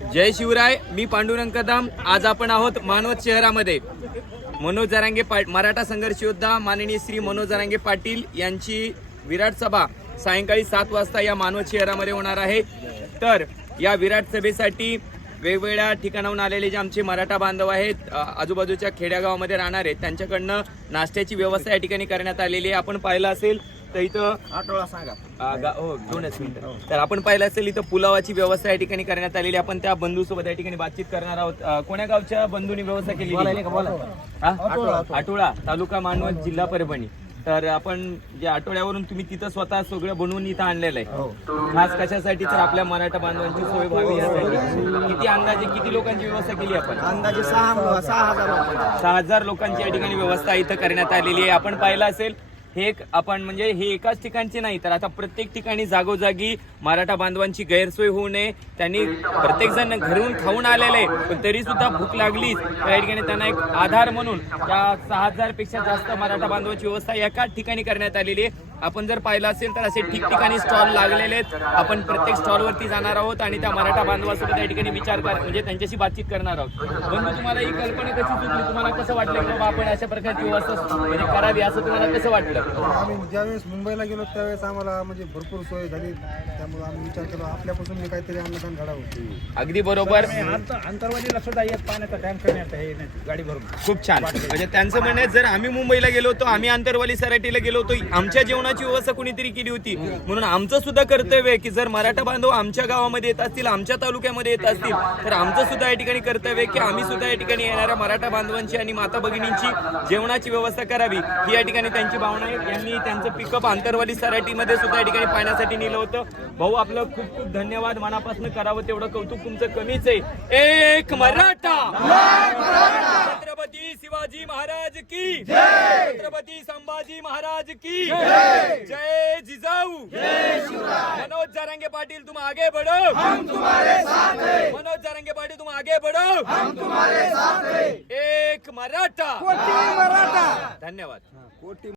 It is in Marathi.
जय शिवराय मी पांडुरंग कदम आज आपण आहोत मानवत शहरामध्ये. मनोज जरांगे पाट मराठा संघर्ष योद्धा माननीय श्री मनोज जरांगे पाटील यांची विराट सभा सायंकाळी सात वाजता या मानवत शहरामध्ये होणार आहे. तर या विराट सभेसाठी वेगवेगळ्या ठिकाणाहून आलेले जे आमचे मराठा बांधव आहेत आजूबाजूच्या खेड्यागावामध्ये राहणार आहेत त्यांच्याकडनं नाश्त्याची व्यवस्था या ठिकाणी करण्यात आलेली आहे. आपण पाहिलं असेल तर इथं आठवडा सांगा. आ, गा- हो दोनच मिनिटं. तर आपण पाहिलं असेल इथं पुलावाची व्यवस्था या ठिकाणी करण्यात आलेली. आपण त्या बंधू सोबत या ठिकाणी बातचीत करणार आहोत. अ, कोण्या गावच्या बंधूंनी व्यवस्था केली आठवडा. तालुका मानवत जिल्हा परभणी. तर आपण जे आठवड्यावरून तुम्ही तिथं स्वतः सगळं बनवून इथं आणलेलं आहे. खास कशासाठी तर आपल्या मराठा बांधवांची सोय व्हावी यासाठी. किती अंदाजे किती लोकांची व्यवस्था केली आपण? अंदाजे सहा सहा हजार. सहा हजार लोकांची या ठिकाणी व्यवस्था इथं करण्यात आलेली आहे. आपण पाहिलं असेल हे एक आपण म्हणजे हे एकाच ठिकाणचे नाही तर आता प्रत्येक ठिकाणी जागोजागी मराठा बांधवांची गैरसोय होऊ नये त्यांनी प्रत्येक जण घरून खाऊन आलेले आहे पण तरी सुद्धा भूक लागलीच. त्या ठिकाणी त्यांना एक आधार म्हणून त्या सहा हजारपेक्षा जास्त मराठा बांधवांची व्यवस्था एकाच ठिकाणी करण्यात आलेली आहे. आपण जर पाहिलं असेल तर असे ठिकठिकाणी स्टॉल लागलेले आहेत. आपण प्रत्येक स्टॉलवरती जाणार आहोत आणि त्या मराठा बांधवासोबत त्या ठिकाणी विचार कर म्हणजे त्यांच्याशी बातचीत करणार आहोत. बंधू तुम्हाला ही कल्पना कशी सुचली तुम्हाला कसं वाटलं की बाबा आपण अशा प्रकारची व्यवस्था म्हणजे करावी असं तुम्हाला कसं वाटलं? आम्ही ज्यावेळेस मुंबईला गेलो त्यावेळेस आम्हाला म्हणजे भरपूर सोय झाली. त्यामुळे आम्ही विचार केला आपल्यापासून मी काहीतरी अन्नदान घडावं अगदी बरोबर. अंतरवादीला सुद्धा एक पाण्याचा टँक करण्यात आहे गाडी भरून. खूप छान. म्हणजे त्यांचं म्हणणं आहे, जर आम्ही मुंबईला गेलो होतो आम्ही आंतरवाली सराटीला गेलो होतो आमच्या जेवणाची व्यवस्था कोणीतरी केली होती. म्हणून आमचं सुद्धा कर्तव्य आहे की जर मराठा बांधव आमच्या गावामध्ये येत असतील आमच्या तालुक्यामध्ये येत असतील तर आमचं सुद्धा या ठिकाणी कर्तव्य आहे की आम्ही सुद्धा या ठिकाणी येणाऱ्या मराठा बांधवांची आणि माता भगिनींची जेवणाची व्यवस्था करावी. ही या ठिकाणी त्यांची भावना आहे. यांनी त्यांचं पिकअप आंतरवाली सराटीमध्ये सुद्धा या ठिकाणी पाहण्यासाठी नेलं होतं. भाऊ आपलं खूप खूप धन्यवाद. मनापासून करावं तेवढं कौतुक तुमचं कमीच आहे. एक मराठा! छत्रपती शिवाजी महाराज की! छत्रपती संभाजी महाराज की! जय जिजाऊ! मनोज जारंगे पाटील तुम आगे बढ़ो! तुम्हारे मनोज जारंगे पाटील तुम आगे बढ़ो! तुम्हारे एक मराठा मराठा! धन्यवाद.